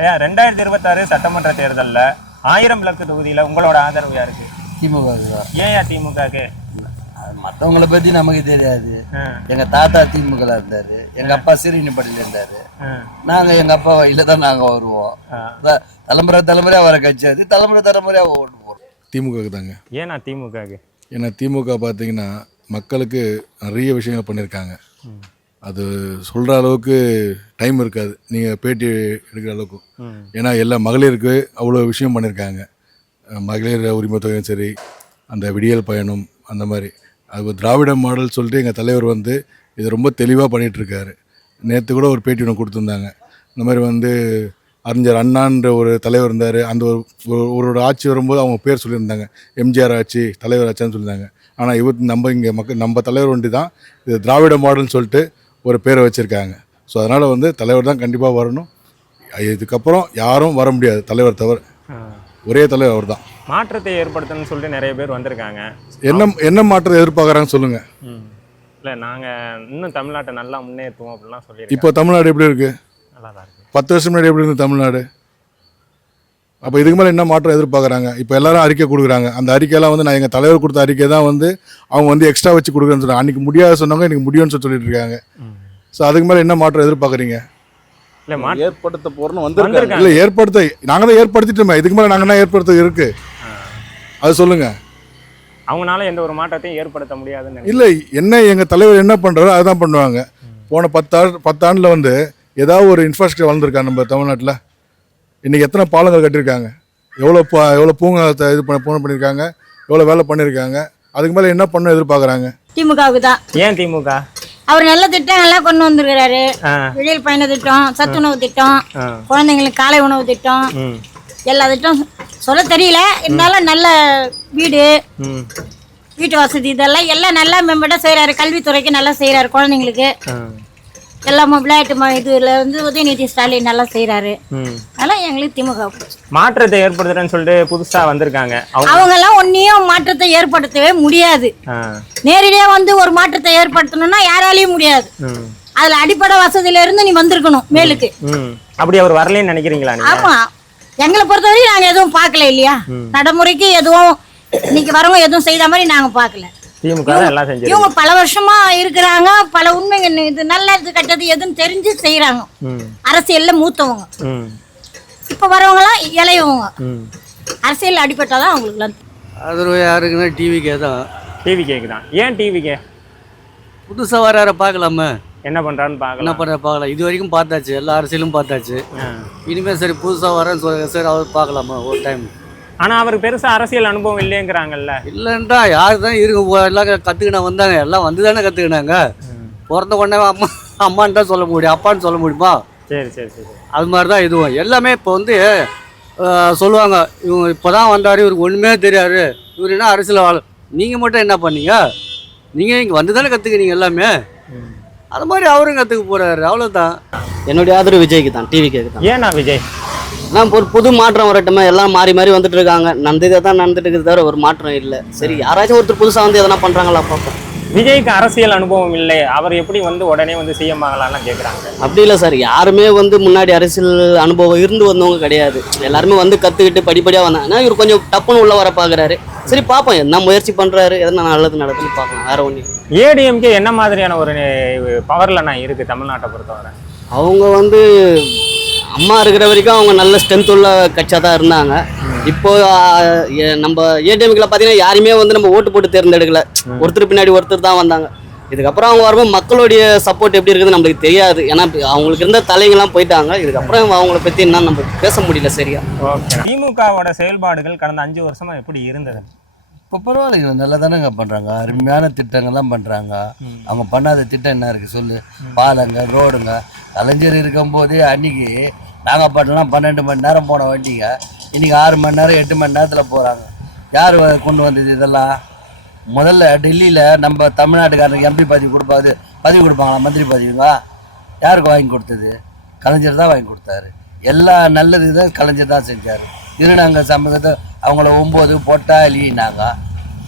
ஐயா 2026 சட்டமன்ற தேர்தலில் 1000 விளக்கு தொகுதியில் உங்களோட ஆதரவு யாருக்கு? திமுக. ஏன் திமுகக்கு? மற்றவங்களை பற்றி நமக்கு தெரியாது. எங்கள் தாத்தா திமுகவில் இருந்தார், எங்கள் அப்பா சிறுனிப்பட்டியில் இருந்தார். நாங்கள் எங்கள் அப்பா வழியில் தான் நாங்கள் வருவோம். தலைமுறையாக வர கட்சி அது, தலைமுறையாக ஓட்டு போகிறோம். திமுகவுக்கு தாங்க. ஏன்னா திமுகக்கு? ஏன்னா திமுக பார்த்தீங்கன்னா மக்களுக்கு நிறைய விஷயங்கள் பண்ணியிருக்காங்க. அது சொல்கிற அளவுக்கு டைம் இருக்காது நீங்கள் பேட்டி எடுக்கிற அளவுக்கு. ஏன்னா எல்லா மகளிருக்கு அவ்வளோ விஷயம் பண்ணியிருக்காங்க. மகளிர் உரிமை தொகையும் சரி, அந்த விடியல் பயணம், அந்த மாதிரி அது திராவிட மாடல் சொல்லிட்டு எங்கள் தலைவர் வந்து இது ரொம்ப தெளிவாக பண்ணிகிட்ருக்காரு. நேற்று கூட ஒரு பேட்டி ஒன்று கொடுத்துருந்தாங்க. இந்த மாதிரி அறிஞர் அண்ணான்ற ஒரு தலைவர் இருந்தார். அந்த ஒரு ஆட்சி வரும்போது அவங்க பேர் சொல்லியிருந்தாங்க, எம்ஜிஆர் ஆட்சி, தலைவர் ஆட்சின்னு சொல்லியிருந்தாங்க. ஆனால் நம்ம இங்கே நம்ம தலைவர் ஒண்டி தான் இது திராவிட மாடல்னு சொல்லிட்டு ஒரு பேரை வச்சுருக்காங்க. ஸோ அதனால் தலைவர் தான் கண்டிப்பாக வரணும். இதுக்கப்புறம் யாரும் வர முடியாது தலைவர் தவிர. ஒரே தலைவர் அவர் தான். மாற்றத்தை ஏற்படுத்தணும்னு சொல்லிட்டு நிறைய பேர் வந்திருக்காங்க. என்ன மாற்றத்தை எதிர்பார்க்குறாங்கன்னு சொல்லுங்கள். இல்லை, நாங்கள் இன்னும் தமிழ்நாட்டை நல்லா முன்னேற்றுவோம் அப்படிலாம் சொல்லியிருக்கோம். இப்போ தமிழ்நாடு எப்படி இருக்குது? நல்லா தான் இருக்குது. 10 வருஷம் முன்னாடி எப்படி இருந்தது தமிழ்நாடு? அப்போ இதுக்கு மேலே என்ன மாற்றம் எதிர்பார்க்குறாங்க? இப்போ எல்லாரும் அறிக்கை கொடுக்குறாங்க. அந்த அறிக்கையெல்லாம் நான் எங்கள் தலைவர் கொடுத்த அறிக்கை தான் அவங்க எக்ஸ்ட்ரா வச்சு கொடுக்குறேன்னு சொன்னாங்க. அன்றைக்கி முடியாத சொன்னவங்க இன்றைக்கி முடியும்னு சொல்லிட்டு இருக்காங்க. ஸோ அதுக்கு மேலே என்ன மாற்றம் எதிர்பார்க்குறீங்க? ஏற்படுத்த போறோம்னு வந்திருக்காங்க. இல்லை, ஏற்படுத்த நாங்கள் தான் ஏற்படுத்திட்டோமே. இதுக்கு மேலே நாங்கள் என்ன ஏற்படுத்த இருக்கு அது சொல்லுங்கள். அவங்களால எந்த ஒரு மாற்றத்தையும் ஏற்படுத்த முடியாதுன்னு இல்லை, எங்கள் தலைவர் என்ன பண்ணுறாரோ அதுதான் பண்ணுவாங்க. போன 10 ஆண்டில் ஏதாவது ஒரு இன்ஃப்ராஸ்ட்ரக்சர் வளர்ந்துருக்கா நம்ம தமிழ்நாட்டில்? இன்றைக்கி எத்தனை பாலங்கள் கட்டியிருக்காங்க, எவ்வளோ பூங்கா இது பண்ணியிருக்காங்க, எவ்வளோ வேலை பண்ணியிருக்காங்க. அதுக்கு மேலே என்ன பண்ண எதிர்பார்க்குறாங்க? திமுகவுக்கு தான். ஏன் திமுக? அவர் நல்ல திட்டங்கள்லாம் கொண்டு வந்திருக்கிறாரு. விடியல் பயண திட்டம், சத்துணவு திட்டம், குழந்தைங்களுக்கு காலை உணவு திட்டம், எல்லா திட்டம் சொல்ல தெரியல. இருந்தாலும் நல்ல வீட்டு வசதி இதெல்லாம் எல்லாம் நல்லா மேம்பட்ட செய்கிறாரு. கல்வித்துறைக்கு நல்லா செய்கிறாரு. குழந்தைங்களுக்கு எல்லாமே விளையாட்டு இதுல உதயநிதி ஸ்டாலின் நல்லா செய்யறாரு. அதெல்லாம் எங்களுக்கு திமுக மாற்றத்தை ஏற்படுத்துறேன்னு சொல்லிட்டு புதுசா வந்திருக்காங்க. அவங்க எல்லாம் ஒன்னையும் மாற்றத்தை ஏற்படுத்தவே முடியாது. நேரடியா ஒரு மாற்றத்தை ஏற்படுத்தணும்னா யாராலையும் முடியாது. அதுல அடிப்படை வசதியில இருந்து நீ வந்திருக்கணும் மேலுக்கு. அப்படி அவர் வரலன்னு நினைக்கிறீங்களா? ஆமா, எங்களை பொறுத்தவரையும் நாங்க எதுவும் பார்க்கல இல்லையா. நடைமுறைக்கு எதுவும் இன்னைக்கு வரவங்க எதுவும் செய்த மாதிரி நாங்க பார்க்கல. இவங்க பல வருஷமா இருக்கிறாங்க. பல உண்மைகள் இது நல்லது கெட்டது எதுன்னு தெரிஞ்சு செய்யறாங்க. அரசியல்ல மூத்தவங்க. இப்ப வரவங்க எல்லாம் இளையவங்க. அரசியல் அடிபட்டாதான் அவங்களுக்கு எல்லாம் ஆதரவு யாருக்குன்னா டிவிக்கே தான். டிவிக்கே தான். ஏன் டிவிக்கே? புதுசா வர பார்க்கலாமா, என்ன பண்றான்னு பார்க்கலாம். இது வரைக்கும் பார்த்தாச்சு, எல்லா அரசியலும் பார்த்தாச்சு. இனிமே சரி புதுசா வரேன்னு சரி அவர் பார்க்கலாமா ஒரு டைம். ஆனா அவருக்கு பெருசா அரசியல் அனுபவம் இல்லைங்கிறாங்கல்ல. இல்லைன்றா யாரு தான் இருக்கு, எல்லாம் கத்துக்கினா வந்தாங்க. எல்லாம் வந்து தானே கத்துக்கினாங்க. பிறந்த உடனே அம்மான்னு தான் சொல்ல முடியும், அப்பான்னு சொல்ல முடியுமா? சரி சரி சரி. அது மாதிரி தான் இதுவும் எல்லாமே. இப்போ சொல்லுவாங்க, இவங்க இப்போதான் வந்தாரு, இவருக்கு ஒன்றுமே தெரியாது, இவர் என்ன அரசியல் வாழ. நீங்கள் மட்டும் என்ன பண்ணீங்க? நீங்கள் இங்கே வந்து தானே கற்றுக்கினீங்க எல்லாமே. அது மாதிரி அவரும் கற்றுக்க போகிறாரு, அவ்வளோதான். என்னுடைய ஆதரவு விஜய்க்கு தான், டிவிக்கு தான். ஏன்னா விஜய் நான் ஒரு புது மாற்றம் வரட்டுமே. எல்லாம் மாறி மாறி வந்துட்டு இருக்காங்க. நடந்ததே தான் நடந்துட்டு இருக்குது தவிர ஒரு மாற்றம் இல்லை. சரி, யாராச்சும் ஒருத்தர் புதுசாக எதனா பண்ணுறாங்களா பார்ப்போம். விஜய்க்கு அரசியல் அனுபவம் இல்லை, அவர் எப்படி உடனே சிஎம் ஆகலாம்னு கேட்குறாங்க. அப்படி இல்லை சார், யாருமே முன்னாடி அரசியல் அனுபவம் இருந்து வந்தவங்க கிடையாது. எல்லாருமே கற்றுக்கிட்டு படிப்படியாக வந்தாங்கன்னா இவர் கொஞ்சம் டப்புன்னு உள்ள வர பார்க்குறாரு. சரி பார்ப்போம், என்ன முயற்சி பண்ணுறாரு, எதனா நல்லது நடக்குன்னு பார்க்கலாம். வேற ஒன்று. ஏடிஎம்கே என்ன மாதிரியான ஒரு பவரில் இருக்குது தமிழ்நாட்டை பொறுத்தவரை? அவங்க அம்மா இருக்கிற வரைக்கும் அவங்க நல்ல ஸ்ட்ரென்த் உள்ள கட்சியாக தான் இருந்தாங்க. இப்போ நம்ம ஏடிஎம்கில் பார்த்தீங்கன்னா யாருமே நம்ம ஓட்டு போட்டு தேர்ந்தெடுக்கல. ஒருத்தர் பின்னாடி ஒருத்தர் தான் வந்தாங்க. இதுக்கப்புறம் அவங்க வரும்போது மக்களுடைய சப்போர்ட் எப்படி இருக்குதுன்னு நம்மளுக்கு தெரியாது. ஏன்னா அவங்களுக்கு இருந்த தலைங்கெல்லாம் போயிட்டாங்க. இதுக்கப்புறம் அவங்கள பற்றி என்ன நம்ம பேச முடியல சரியா. திமுகவோட செயல்பாடுகள் கடந்த 5 வருஷமா எப்படி இருந்தது? இப்போ பரவாயில்லைங்க, நல்லா தானேங்க பண்ணுறாங்க. அருமையான திட்டங்கள்லாம் பண்ணுறாங்க. அவங்க பண்ணாத திட்டம் என்ன இருக்குது சொல்லு? பாலங்க, ரோடுங்க. கலைஞர் இருக்கும்போதே அன்றைக்கி நாகப்பட்டினம் 12 மணி நேரம் போன வண்டிங்க இன்றைக்கி 6 மணி நேரம் 8 மணி நேரத்தில் போகிறாங்க. யார் கொண்டு வந்தது இதெல்லாம்? முதல்ல டெல்லியில் நம்ம தமிழ்நாட்டுக்காரனுக்கு எம்பி பதவி கொடுப்பாங்களா? மந்திரி பதவிங்க யாருக்கு வாங்கி கொடுத்தது? கலைஞர் தான் வாங்கி கொடுத்தாரு. எல்லா நல்லது தான் கலைஞர் தான் செஞ்சார். திருநங்கை சமூகத்தை அவங்கள 9 போட்டா எழுதினாங்க.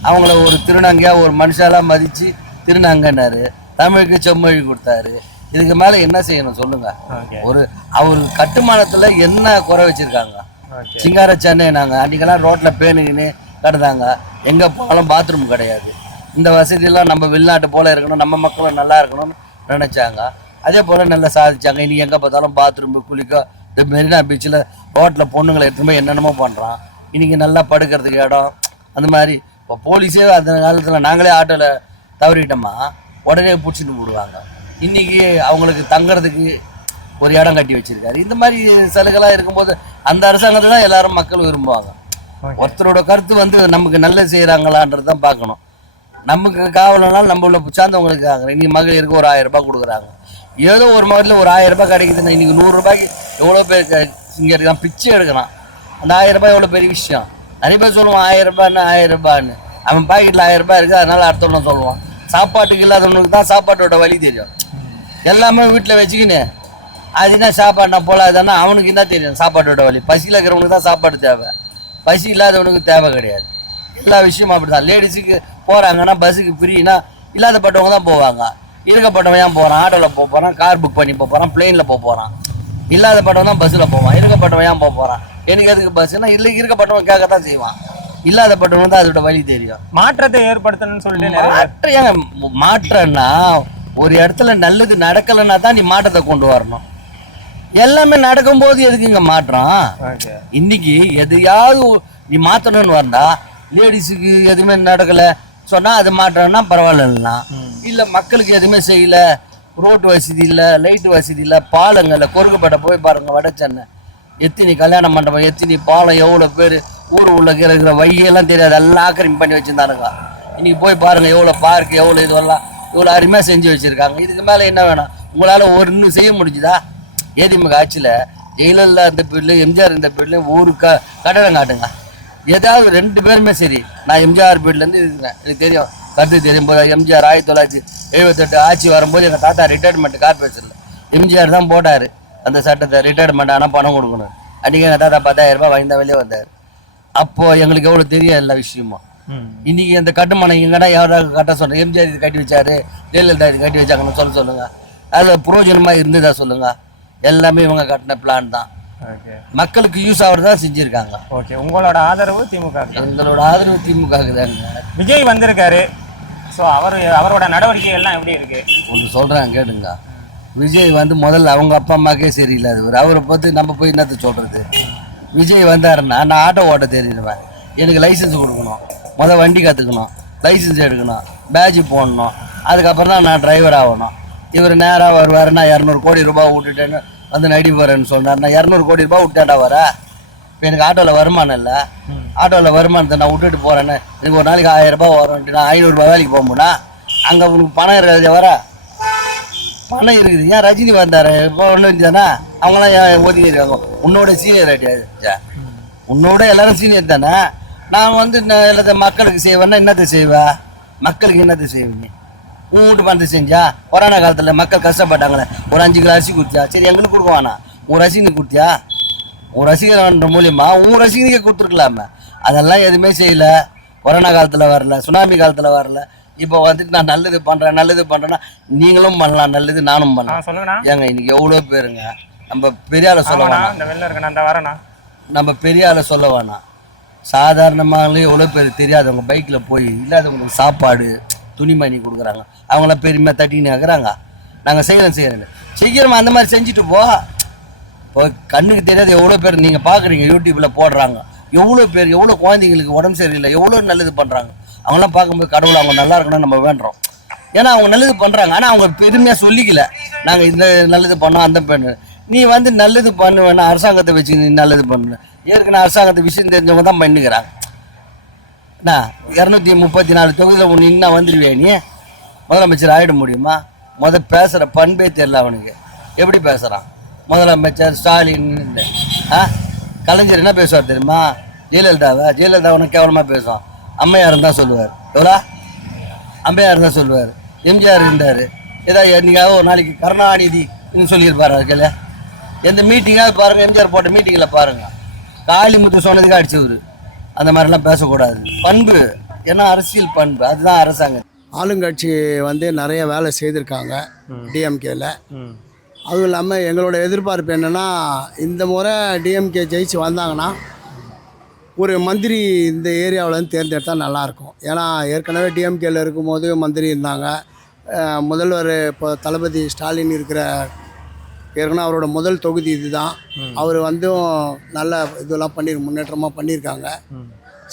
அவங்கள ஒரு திருநங்கையாக ஒரு மனுஷாலாம் மதித்து திருநங்கைன்னாரு. தமிழுக்கு செம்மொழி கொடுத்தாரு. இதுக்கு மேலே என்ன செய்யணும் சொல்லுங்க. ஓகே அவர் கட்டுமானத்தில் என்ன குறை வச்சிருக்காங்க? ஓகே சிங்கார சென்னை நாங்கள் அன்றைக்கெல்லாம் ரோட்டில் பேணுகின்னு கிடந்தாங்க. எங்கே போனாலும் பாத்ரூம் கிடையாது. இந்த வசதியெல்லாம் நம்ம வெளிநாட்டு போல் இருக்கணும், நம்ம மக்களும் நல்லா இருக்கணும்னு நினச்சாங்க. அதே போல் நல்லா சாதிச்சாங்க. இன்றைக்கி எங்கே பார்த்தாலும் பாத்ரூம் குளிக்க, இந்த மெரினா பீச்சில் ரோட்டில் பொண்ணுங்களை எடுத்துகிட்டு போய் என்னென்னமோ பண்ணுறான். இன்றைக்கி நல்லா படுக்கிறதுக்கு இடம் அந்த மாதிரி. இப்போ போலீஸே அந்த காலத்தில் நாங்களே ஆட்டோவில் தவறிட்டோமா உடனே பிடிச்சிட்டு போடுவாங்க. இன்றைக்கி அவங்களுக்கு தங்குறதுக்கு ஒரு இடம் கட்டி வச்சிருக்காரு. இந்த மாதிரி சலுகைலாம் இருக்கும்போது அந்த அரசாங்கத்தை தான் எல்லாரும் மக்கள் விரும்புவாங்க. ஒருத்தரோட கருத்து வந்து நமக்கு நல்லது செய்கிறாங்களான்றது தான் பார்க்கணும். நமக்கு காவலனால் நம்ம உள்ள சார்ந்தவங்களுக்கு ஆகுறேன். இன்றைக்கி மகளிருக்கு ஒரு 1000 ரூபாய் கொடுக்குறாங்க. ஏதோ ஒரு மகளில் ஒரு 1000 ரூபாய் கிடைக்குதுன்னா இன்றைக்கி 100 ரூபாய்க்கு எவ்வளோ பேர் இங்கே இருக்கான், பிச்சை எடுக்கிறான். அந்த 1000 ரூபாய் எவ்வளோ பெரிய விஷயம். நிறைய பேர் சொல்லுவான் 1000 ரூபான்னு 1000 ரூபான்னு. அவன் பாக்கெட்டில் 1000 ரூபாய் இருக்குது, அதனால அடுத்தவங்க சொல்லுவான். சாப்பாட்டுக்கு இல்லாதவனுக்கு தான் சாப்பாட்டோட வழி தெரியும். எல்லாமே வீட்டில் வச்சுக்கின்னு அது என்ன சாப்பாடுனா போல அதுனா அவனுக்கு என்ன தெரியும் சாப்பாட்டோட வழி. பசியில் இருக்கிறவனுக்கு தான் சாப்பாடு தேவை, பசி இல்லாதவனுக்கு தேவை கிடையாது. எல்லா விஷயமும் அப்படி தான். லேடிஸுக்கு போகிறாங்கன்னா பஸ்ஸுக்கு ஃப்ரீனா இல்லாதப்பட்டவங்க தான் போவாங்க. இருக்கப்பட்டவன் ஏன் போகிறான்? ஆட்டோவில் போக போகிறான், கார் புக் பண்ணி போக போகிறான், பிளெயினில் போக போகிறான். இல்லாதப்பட்டவன் தான் பஸ்ஸில் போவான். இருக்கப்பட்டவன் ஏன் போக போகிறான்? எனக்கு எதுக்கு பஸ்ஸுன்னா இல்லை, இருக்கப்பட்டவன் கேட்கத்தான் செய்வான். இல்லாதப்பட்டவன் தான் அதோட வழி தெரியும். மாற்றத்தை ஏற்படுத்தணும்னு சொல்லிட்டு ஏங்க மாற்றம்னா ஒரு இடத்துல நல்லது நடக்கலைன்னா தான் நீ மாற்றத்தை கொண்டு வரணும். எல்லாமே நடக்கும்போது எதுக்குங்க மாற்றம்? இன்னைக்கு எதையாவது நீ மாற்றணும்னு வந்தா லேடிஸுக்கு எதுவுமே நடக்கலை சொன்னால் அது மாற்றம்னா பரவாயில்லன்னா, இல்லை மக்களுக்கு எதுவுமே செய்யல, ரோட்டு வசதி இல்லை, லைட்டு வசதி இல்லை, பாலங்களில் கொறுக்கப்பட்ட போய் பாருங்கள் வட சென்னை எத்தினி கல்யாண மண்டபம், எத்தினி பாலம், எவ்வளோ பேர் ஊர் உள்ள இருக்கிற வையெல்லாம் தெரியாது, எல்லாம் ஆக்கிரமிப்பு பண்ணி வச்சுருந்தானுங்க. இன்றைக்கி போய் பாருங்கள் எவ்வளோ பார்க்கு, எவ்வளோ இதுவெல்லாம் இவ்வளோ அருமையாக செஞ்சு வச்சுருக்காங்க. இதுக்கு மேலே என்ன வேணும்? உங்களால் ஒரு இன்னும் செய்ய முடிஞ்சுதா? ஏடிஎம்கே ஆட்சியில் ஜெயலலிதா இந்த பீரியட்ல, எம்ஜிஆர் இந்த பீரியட்ல ஊரு கட்டடம் காட்டுங்க. ஏதாவது 2 பேருமே சரி. நான் எம்ஜிஆர் பீரியட்லேருந்து இருக்கிறேன், எனக்கு தெரியும், கருத்து தெரியும் போது. எம்ஜிஆர் 1978 ஆட்சி வரும்போது எங்கள் தாத்தா ரிட்டையர்மெண்ட் கார்பரேஷனில் எம்ஜிஆர் தான் போட்டார் அந்த சட்டத்தை. ரிட்டையர்மெண்ட் ஆனால் பணம் கொடுக்கணும். அன்றைக்கி எங்கள் தாத்தா 10,000 ரூபாய் வாங்கி தான் வெளியே வந்தார். அப்போது எங்களுக்கு எவ்வளோ தெரியும் எல்லா விஷயமும். இன்னைக்கு அந்த கட்டுமானம் எங்கன்னா யாராவது கட்ட சொல்கிறேன், எம்ஜிஆர் இது கட்டி வச்சாரு, ஜெயலலிதா இது கட்டி வச்சாங்கன்னு சொல்லுங்கள். அது புரோஜனமாக இருந்ததா சொல்லுங்கள்? எல்லாமே இவங்க கட்டின பிளான் தான். மக்களுக்கு யூஸ் ஆகுறதா செஞ்சுருக்காங்க. ஓகே, உங்களோட ஆதரவு திமுக? எங்களோட ஆதரவு திமுகவுக்கு தாங்க. விஜய் வந்திருக்காரு, ஸோ அவரோட நடவடிக்கைகள்லாம் எப்படி இருக்கு? ஒன்று சொல்கிறேன் கேட்டுங்க. விஜய் வந்து முதல்ல அவங்க அப்பா அம்மாக்கே சரியில்லாதவர். அவரை பார்த்து நம்ம போய் என்னத்தை சொல்கிறது? விஜய் வந்தாருன்னா நான் ஆட்டோ ஓட்ட தெரியுவேன், எனக்கு லைசன்ஸ் கொடுக்கணும், வண்டி கற்றுக்கணும், லைசன்ஸ் எடுக்கணும், பேட்ஜ் போடணும், அதுக்கப்புறம் தான் நான் டிரைவர் ஆகணும். இவர் நேராக வருவார், நான் 200 கோடி ரூபாய் விட்டுட்டேன்னு வந்து நடி போகிறேன்னு சொன்னார். நான் 200 கோடி ரூபாய் விட்டேன்டா வர. இப்போ எனக்கு ஆட்டோவில் வருமானம் இல்லை, ஆட்டோவில் வருமானத்தை நான் விட்டுட்டு போகிறேன்னு எனக்கு ஒரு நாளைக்கு 1000 ரூபாய் வரும்ட்டு நான் 500 ரூபாய் வேலைக்கு போக முடியா? அங்கே உனக்கு பணம் இருக்கிறது வர பணம் இருக்குது. ஏன் ரஜினி வந்தார் இப்போ ஒன்று வேண்டியதானே? அவங்களாம் ஏன் ஒதுக்கி இருக்காங்க? உன்னோட சீனியர் ஆகிட்டு, உன்னோட எல்லாரும் சீனியர் தானே. நான் வந்து எல்லாத்தையும் மக்களுக்கு செய்வேன்னா என்னத்தை செய்வேன்? மக்களுக்கு என்னத்தை செய்வீங்க? உன் வீட்டு பணத்தை செஞ்சா? கொரோனா காலத்தில் மக்கள் கஷ்டப்பட்டாங்களே, ஒரு 5 கிலோ அரிசி கொடுத்தியா? சரி எங்களுக்கு கொடுக்க வேணாம், உன் ரசிகனுக்கு கொடுத்தியா? உன் ரசிகன்ற மூலியமா உன் ரசிகனுக்கே கொடுத்துருக்கலாமே. அதெல்லாம் எதுவுமே செய்யலை. கொரோனா காலத்தில் வரல, சுனாமி காலத்தில் வரல. இப்போ வந்துட்டு நான் நல்லது பண்ணுறேன்னா நீங்களும் பண்ணலாம், நல்லது நானும் பண்ணலாம். சொல்லுங்கண்ணா. ஏங்க இன்னைக்கு எவ்வளோ பேருங்க நம்ம பெரிய ஆளை சொல்ல வேணாம், நம்ம பெரிய ஆளை சொல்ல வேணாம், சாதாரணமாகவே எவ்வளோ பேர் தெரியாதவங்க பைக்கில் போய் இல்லாதவங்களுக்கு சாப்பாடு துணிமணி கொடுக்குறாங்க. அவங்களாம் பெருமையாக தட்டின்னு இருக்கிறாங்க. நாங்கள் செய்கிறேன்னு சீக்கிரமாக அந்த மாதிரி செஞ்சுட்டு இப்போ கண்ணுக்கு தெரியாது எவ்வளோ பேர் நீங்கள் பார்க்குறீங்க, யூடியூப்பில் போடுறாங்க. எவ்வளோ பேர், எவ்வளோ குழந்தைங்களுக்கு உடம்பு சரியில்லை, எவ்வளோ நல்லது பண்ணுறாங்க. அவங்களாம் பார்க்கும்போது கடவுள் அவங்க நல்லா இருக்கணும்னு நம்ம வேண்டுறோம். ஏன்னா அவங்க நல்லது பண்ணுறாங்க, ஆனால் அவங்க பெருமையாக சொல்லிக்கல நாங்கள் இந்த நல்லது பண்ணோம் அந்த பண்ணு. நீ வந்து நல்லது பண்ணுவேன்னா அரசாங்கத்தை வச்சு நீ நல்லது பண்ணு. ஏற்கனவே அரசாங்கத்தை விஷயம் தெரிஞ்சவங்க தான் பண்ணிக்கிறாங்க. நான் 234 தொகுதியில் ஒன்று இன்னும் வந்துடுவேன். நீ முதலமைச்சர் ஆகிட முடியுமா? பேசுகிற பண்பே தெரியல அவனுக்கு. எப்படி பேசுகிறான் முதலமைச்சர் ஸ்டாலின்? கலைஞர் என்ன பேசுவார் தெரியுமா? ஜெயலலிதா உனக்கு கேவலமாக பேசுவான். அம்மையார் தான் சொல்லுவார். எவ்வளோ அம்மையார் தான் சொல்லுவார். எம்ஜிஆர் இருந்தார். ஏதாவது என்னைக்காவது ஒரு நாளைக்கு கருணாநிதினு சொல்லியிருப்பார். அதுக்கில் எந்த மீட்டிங்காவது பாருங்கள், எம்ஜிஆர் போட்ட மீட்டிங்கில் பாருங்கள், காளிமுத்து சொன்னதுக்கு அடிச்சவர். அந்த மாதிரிலாம் பேசக்கூடாது. பண்பு, ஏன்னா அரசியல் பண்பு, அதுதான் அரசாங்கம். ஆளுங்கட்சி வந்து நிறைய வேலை செய்திருக்காங்க டிஎம்கேல. அதுவும் இல்லாமல் எங்களோட எதிர்பார்ப்பு என்னென்னா, இந்த முறை டிஎம்கே ஜெயிச்சு வந்தாங்கன்னா ஒரு மந்திரி இந்த ஏரியாவிலேருந்து தேர்ந்தெடுத்தால் நல்லாயிருக்கும். ஏன்னா ஏற்கனவே டிஎம்கேல இருக்கும்போது மந்திரி இருந்தாங்க. முதல்வர் இப்போ தளபதி ஸ்டாலின் இருக்கிற ஏற்கனவே அவரோட முதல் தொகுதி இதுதான். அவர் வந்தும் நல்ல இதெல்லாம் முன்னேற்றமாக பண்ணியிருக்காங்க.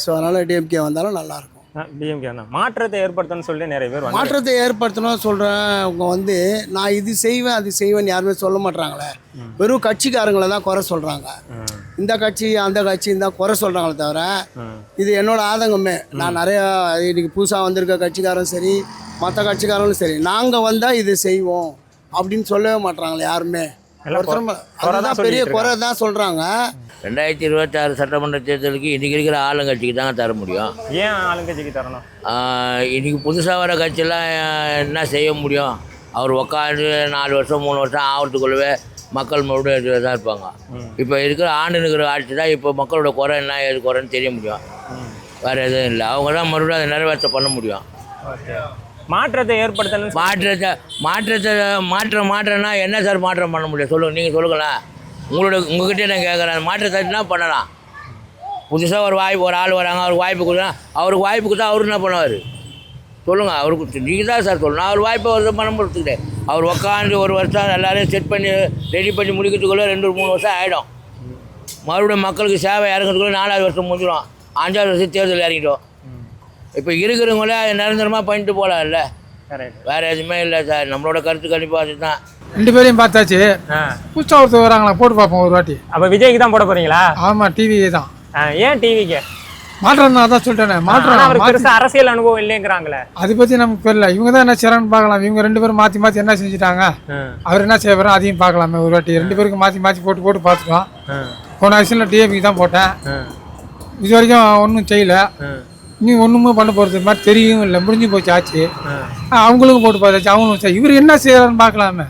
ஸோ அதனால் டிஎம்கே வந்தாலும் நல்லாயிருக்கும். டிஎம்கே தான் மாற்றத்தை ஏற்படுத்தணும்னு சொல்லி நிறைய பேர் மாற்றத்தை ஏற்படுத்தணும்னு சொல்கிறேன். அவங்க வந்து நான் இது செய்வேன் அது செய்வேன்னு யாருமே சொல்ல மாட்டாங்களே. வெறும் கட்சிக்காரங்களை தான் குறை சொல்கிறாங்க. இந்த கட்சி அந்த கட்சி இந்த குறை சொல்கிறாங்களே தவிர, இது என்னோட ஆதங்கமே. நான் நிறையா இன்னைக்கு புதுசாக வந்திருக்க கட்சிக்காரரும் சரி மற்ற கட்சிக்காரங்களும் சரி, நாங்கள் வந்தால் இது செய்வோம் அப்படின்னு சொல்லவே மாட்டாங்களே யாருமே. அதுதான் பெரிய குறை தான் சொல்கிறாங்க. 2026 சட்டமன்ற தேர்தலுக்கு இன்றைக்கி இருக்கிற ஆளுங்கட்சிக்கு தாங்க தர முடியும். ஏன் ஆளுங்கட்சிக்கு தரணும்? இன்றைக்கி புதுசாக வர கட்சியெல்லாம் என்ன செய்ய முடியும்? அவர் உட்காந்து 4 வருஷம் 3 வருஷம் ஆகிறதுக்குள்ளவே மக்கள் மறுபடியும் தான் இருப்பாங்க. இப்போ இருக்கிற இருக்கிற ஆட்சி தான் இப்போ மக்களோட குறை என்ன ஏது குறைன்னு தெரிய முடியும். வேறு எதுவும் இல்லை. அவங்க தான் மறுபடியும் அதை நிறைவேற்ற பண்ண முடியும். மாற்றத்தை ஏற்படுத்தணும். மாற்றம்னா என்ன சார் மாற்றம் பண்ண முடியும் சொல்லுங்கள், நீங்கள் சொல்லுங்களேன். உங்ககிட்டே நான் கேட்குறேன், மாற்றத்தை என்ன பண்ணலாம்? புதுசாக ஒரு ஆள் வராங்க, அவருக்கு வாய்ப்பு கொடுத்தா, அவருக்கு வாய்ப்பு கொடுத்தா அவரு என்ன பண்ணுவார் சொல்லுங்கள்? அவருக்கு நீங்கள் தான் சார் சொல்லணும். அவர் வாய்ப்பை வருஷம் பண்ண முடிச்சுக்கிட்டே அவர் உட்காந்து 1 வருஷம் எல்லாரையும் செட் பண்ணி ரெடி பண்ணி முடிக்கிறதுக்குள்ளே 2-3 வருஷம் ஆகிடும். மறுபடியும் மக்களுக்கு சேவை இறங்கிறதுக்குள்ளே 4வது வருஷம் முடிஞ்சிடும். 5வது வருஷம் தேர்தல் இறங்கிட்டோம். இப்போ இருக்கிறவங்களே நிரந்தரமாக பண்ணிட்டு போகலாம் இல்லை, வேறு எதுவுமே இல்லை சார். நம்மளோட கருத்து கண்டிப்பாக அதுதான். 2 பேரையும் பார்த்தாச்சு. புதுசாக ஒருத்தர் வராங்களா, போட்டு பார்ப்போம் ஒரு வாட்டி. அப்போ விஜய்க்கு தான் போட போகிறீங்களா? ஆமாம், டிவி தான். ஏன் டிவிக்கு மாற்றம் தான்? அதான் சொல்லிட்டேனே, மாற்றம். பெருசாக அரசியல் அனுபவம் இல்லைங்கிறாங்களே. அதை பற்றி நமக்கு தெரியல. இவங்க தான் என்ன செய்கிறான்னு பார்க்கலாம். இவங்க 2 பேரும் மாற்றி மாற்றி என்ன செஞ்சுட்டாங்க, அவர் என்ன செய்ய போகிறோம் அதையும் பார்க்கலாமே ஒரு வாட்டி. 2 பேருக்கு மாற்றி மாற்றி போட்டு பார்த்துக்கலாம். போன அரசியலில் டிஎம்கே தான் போட்டேன். இது வரைக்கும் ஒன்றும் செய்யலை. நீ ஒன்றுமே பண்ண போகிறது மாதிரி தெரியும் இல்லை, முடிஞ்சு போச்சு ஆச்சு. அவங்களுக்கும் போட்டு பார்த்தாச்சு, அவங்களும் இவர் என்ன செய்யறான்னு பார்க்கலாமே.